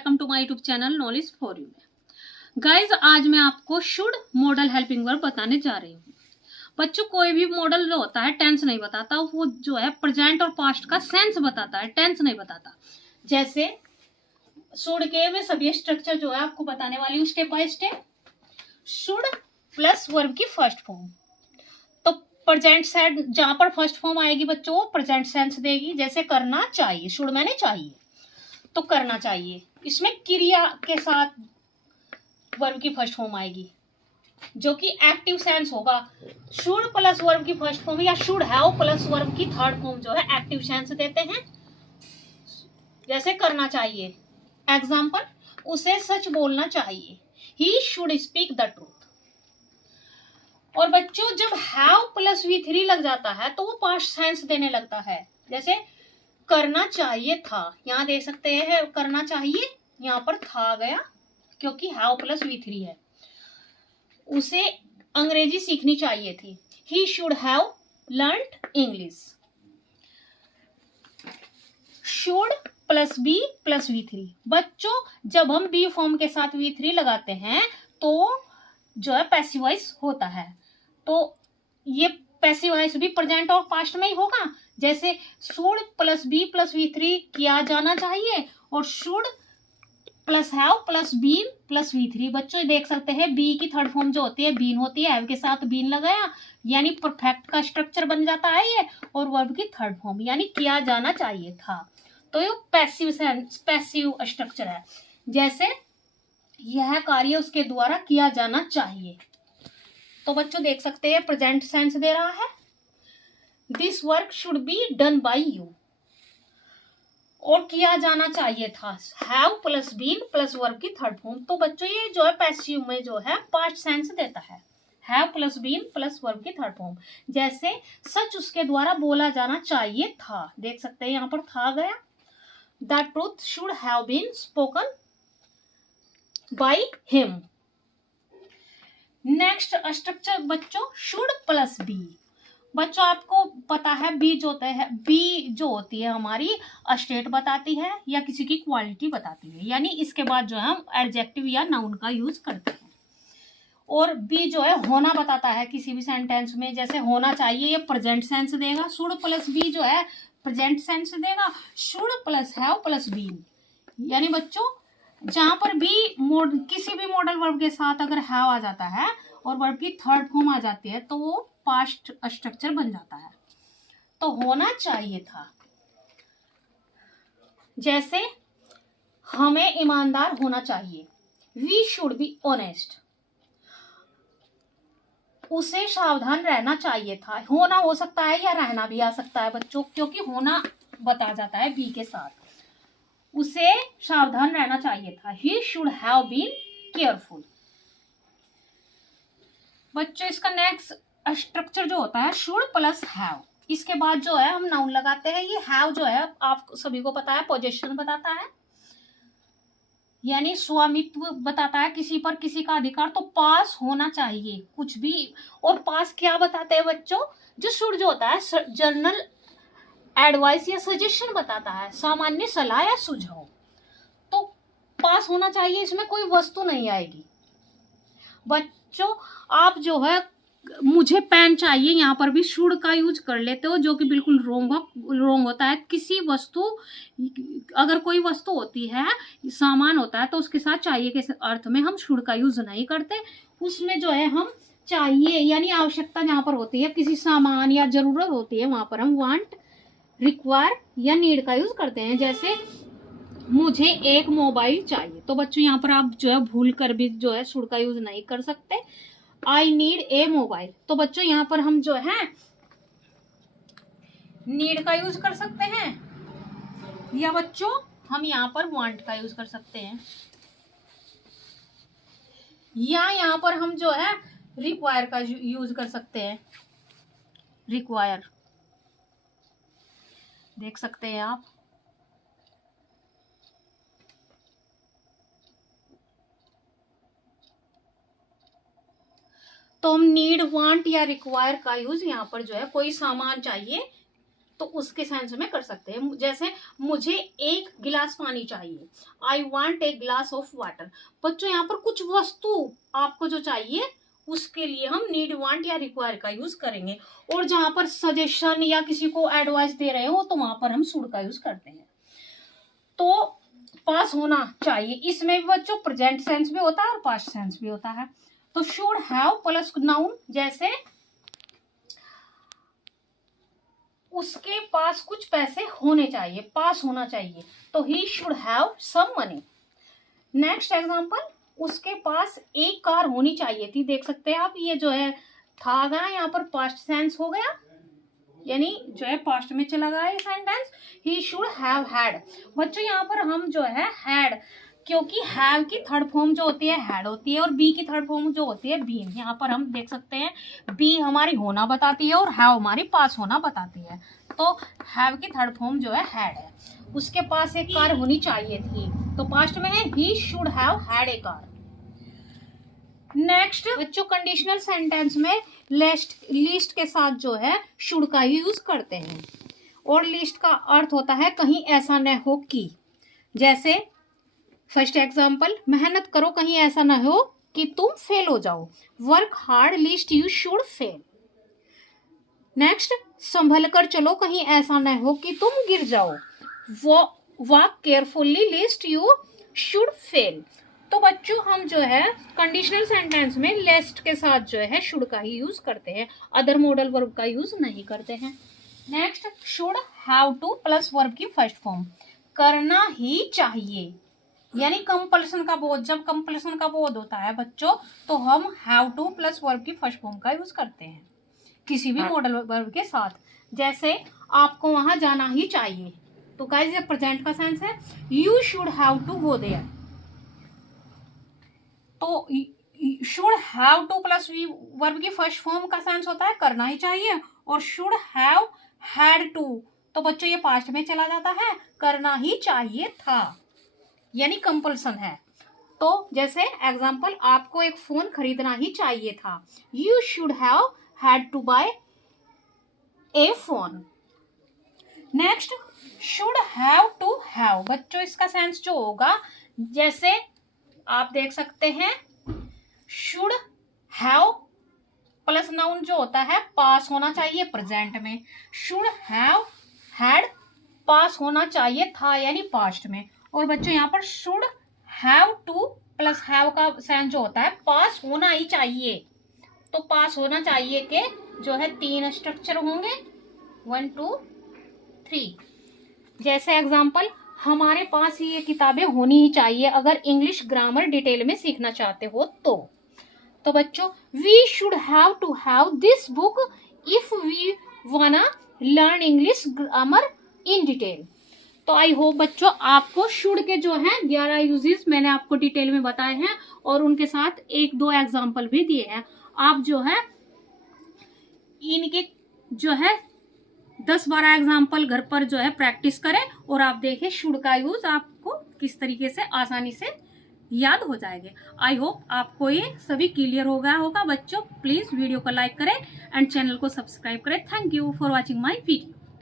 Welcome to my YouTube channel knowledge for you में। Guys आज मैं आपको शुड मॉडल हेल्पिंग वर्ब बताने जा रही हूँ। बच्चों कोई भी मॉडल जो होता है टेंस नहीं बताता, वो जो है प्रेजेंट और पास्ट का सेंस बताता है, टेंस नहीं बताता। जैसे शुड के में सभी स्ट्रक्चर जो है आपको बताने वाली हूँ step by step. Should plus verb की फर्स्ट फॉर्म, तो प्रेजेंट सेंस जहां पर फर्स्ट फॉर्म आएगी बच्चों वो प्रेजेंट सेंस देगी। जैसे करना चाहिए, शुड मैंने चाहिए तो करना चाहिए, इसमें क्रिया के साथ वर्ब की फर्स्ट फॉर्म आएगी जो कि एक्टिव सेंस होगा। शुड प्लस वर्ब की फर्स्ट फॉर्म या शुड हैव प्लस वर्ब की थर्ड फॉर्म जो है एक्टिव सेंस देते हैं। जैसे करना चाहिए, एग्जाम्पल, उसे सच बोलना चाहिए, he should speak the truth. और बच्चों जब हैव प्लस V3 लग जाता है तो वो पास्ट सेंस देने लगता है। जैसे करना चाहिए था, यहाँ देख सकते हैं करना चाहिए, यहाँ पर था गया क्योंकि हैव प्लस V3 है। उसे अंग्रेजी सीखनी चाहिए थी, he should have learned English. Should plus be plus V3। बच्चों जब हम बी फॉर्म के साथ V3 लगाते हैं तो जो है पैसिव वॉइस होता है, तो ये पैसिव वॉइस भी प्रेजेंट और पास्ट में ही होगा। जैसे should plus be plus V3 किया जाना चाहिए, और should plus have plus been plus V3। बच्चों देख सकते हैं बी की थर्ड फॉर्म जो होती है बीन होती है, हैव के साथ बीन लगाया यानी परफेक्ट का स्ट्रक्चर बन जाता है ये, और वर्ब की थर्ड फॉर्म यानी किया जाना चाहिए था, तो ये पैसिव स्ट्रक्चर है। जैसे यह कार्य उसके द्वारा किया जाना चाहिए, तो बच्चों देख सकते हैं प्रेजेंट सेंस दे रहा है, this work should be done by you. और किया जाना चाहिए था, have plus been plus verb की थर्ड फॉर्म, तो बच्चों ये जो है पैसिव में जो है पास्ट सेंस देता है, have plus been plus verb की थर्ड फॉर्म। जैसे सच उसके द्वारा बोला जाना चाहिए था, देख सकते हैं यहाँ पर था गया, the truth should have been spoken by him. Next structure बच्चों शुड प्लस बी। बच्चों आपको पता है बी जो होता है, बी जो होती है हमारी स्टेट बताती है या किसी की क्वालिटी बताती है, यानी इसके बाद जो है हम एडजेक्टिव या नाउन का यूज करते हैं। और बी जो है होना बताता है किसी भी सेंटेंस में, जैसे होना चाहिए ये प्रेजेंट सेंस देगा, शुड प्लस बी जो है प्रेजेंट सेंस देगा, should plus have plus been. यानी बच्चों जहां पर भी किसी भी मॉडल वर्ब के साथ अगर हैव आ जाता है और वर्ब की थर्ड फॉर्म आ जाती है तो वो पास्ट स्ट्रक्चर बन जाता है, तो होना चाहिए था। जैसे हमें ईमानदार होना चाहिए, वी शुड बी ऑनेस्ट। उसे सावधान रहना चाहिए था, होना हो सकता है या रहना भी आ सकता है बच्चों, क्योंकि होना बता जाता है बी के साथ। उसे सावधान रहना चाहिए था, he should have been careful. बच्चों इसका नेक्स्ट स्ट्रक्चर जो होता है शुड प्लस हैव, इसके बाद जो है हम नाउन लगाते हैं। ये हैव जो है आप सभी को पता है पोजीशन बताता है, यानी स्वामित्व बताता है किसी पर किसी का अधिकार, तो पास होना चाहिए कुछ भी। और पास क्या बताते हैं बच्चों, जो शुड जो होता है जर्नल एडवाइस या सजेशन बताता है, सामान्य सलाह या सुझाव, तो पास होना चाहिए, इसमें कोई वस्तु नहीं आएगी। बच्चों आप जो है मुझे पेन चाहिए, यहाँ पर भी शुड का यूज कर लेते हो जो कि बिल्कुल रोंग होता है। किसी वस्तु, अगर कोई वस्तु होती है सामान होता है तो उसके साथ चाहिए के अर्थ में हम शुड का यूज नहीं करते, उसमें जो है हम चाहिए यानी आवश्यकता जहाँ पर होती है, किसी सामान या जरूरत होती है वहां पर हम वांट, रिक्वायर या नीड का यूज करते हैं। जैसे मुझे एक मोबाइल चाहिए, तो बच्चों यहाँ पर आप जो है भूल कर भी जो है शुड का यूज नहीं कर सकते। आई नीड ए मोबाइल, तो बच्चों यहाँ पर हम जो है नीड का यूज कर सकते हैं, या बच्चों हम यहाँ पर वांट का यूज कर सकते हैं, या यहाँ पर हम जो है रिक्वायर का यूज कर सकते हैं, रिक्वायर देख सकते हैं आप। तो हम नीड, वांट या रिक्वायर का यूज यहाँ पर जो है कोई सामान चाहिए तो उसके सेंस में कर सकते हैं। जैसे मुझे 1 गिलास पानी चाहिए, I want a glass of water. बच्चों यहाँ पर कुछ वस्तु आपको जो चाहिए उसके लिए हम नीड, वांट या रिक्वायर का यूज करेंगे। और जहां पर सजेशन या किसी को एडवाइस दे रहे हो तो वहां पर हम शुड का यूज करते हैं। तो पास होना चाहिए, इसमें भी बच्चों प्रेजेंट सेंस भी होता है और पास्ट सेंस भी होता है। तो शुड हैव प्लस नाउन, जैसे उसके पास कुछ पैसे होने चाहिए, पास होना चाहिए, तो he should have some money. Next example, उसके पास एक कार होनी चाहिए थी। देख सकते हैं आप, ये जो है था गया यहाँ पर पास्ट सेंस हो गया, यानी जो है पास्ट में चला गया ये sentence. He should have had. बच्चों यहाँ पर हम जो है हैड, क्योंकि हैव की थर्ड फॉर्म जो होती है हैड होती है और बी की थर्ड फॉर्म जो होती है बीन। यहाँ पर हम देख सकते हैं बी हमारी होना बताती है और हैव हमारी पास होना बताती है। तो हैव की थर्ड फॉर्म जो है हैड है। उसके पास एक कार होनी चाहिए थी, तो पास्ट में है ही should have had a car. Next बच्चों, कंडीशनल सेंटेंस में लिस्ट के साथ जो है शुड का ही यूज करते हैं। और लिस्ट का अर्थ होता है कहीं ऐसा न हो कि, जैसे फर्स्ट एग्जांपल, मेहनत करो कहीं ऐसा ना हो कि तुम फेल हो जाओ। Work hard lest you should fail. Next, संभल कर चलो कहीं ऐसा ना हो कि तुम गिर जाओ। Walk carefully list you should fail. तो बच्चों हम जो है कंडीशनल सेंटेंस में लिस्ट के साथ जो है शुड का ही यूज करते हैं, अदर मॉडल वर्ब का यूज नहीं करते हैं। Next, should have to plus verb की फर्स्ट फॉर्म, करना ही चाहिए, यानी कंपल्सन का बोध। जब कंपल्सन का बोध होता है बच्चों तो हम हैव टू प्लस वर्ब की फर्स्ट फॉर्म का यूज करते हैं किसी भी मॉडल वर्ब के साथ। जैसे आपको वहां जाना ही चाहिए, तो गाइस ये प्रेजेंट का सेंस है, you should have to go there. तो should have to plus verb की फर्स्ट फॉर्म का सेंस होता है करना ही चाहिए, और शुड हैव हैड टू, तो बच्चों ये पास्ट में चला जाता है, करना ही चाहिए था, यानी कंपल्सन है। तो जैसे एग्जांपल, आपको एक फोन खरीदना ही चाहिए था, you should have had to buy a phone. Next, should have to have. बच्चों इसका सेंस जो होगा, जैसे आप देख सकते हैं शुड हैव प्लस नाउन जो होता है पास होना चाहिए प्रेजेंट में, शुड हैव हैड पास होना चाहिए था यानी पास्ट में। और बच्चों यहाँ पर should have to plus have का सेंस जो होता है पास होना ही चाहिए, तो पास होना चाहिए के जो है 3 स्ट्रक्चर होंगे, 1 2 3। जैसे एग्जांपल, हमारे ही ये किताबें होनी ही चाहिए अगर इंग्लिश ग्रामर डिटेल में सीखना चाहते हो तो बच्चों we should have to have this book if we wanna learn English grammar in detail. तो आई होप बच्चों आपको शुड के जो है 11 यूजेस मैंने आपको डिटेल में बताए हैं और उनके साथ 1-2 एग्जाम्पल भी दिए हैं। आप जो है इनके जो है 10-12 एग्जाम्पल घर पर जो है प्रैक्टिस करें और आप देखें शुड का यूज आपको किस तरीके से आसानी से याद हो जाएंगे। आई होप आपको ये सभी क्लियर हो गया होगा बच्चों। प्लीज वीडियो को लाइक करें एंड चैनल को सब्सक्राइब करें। Thank you for watching my video.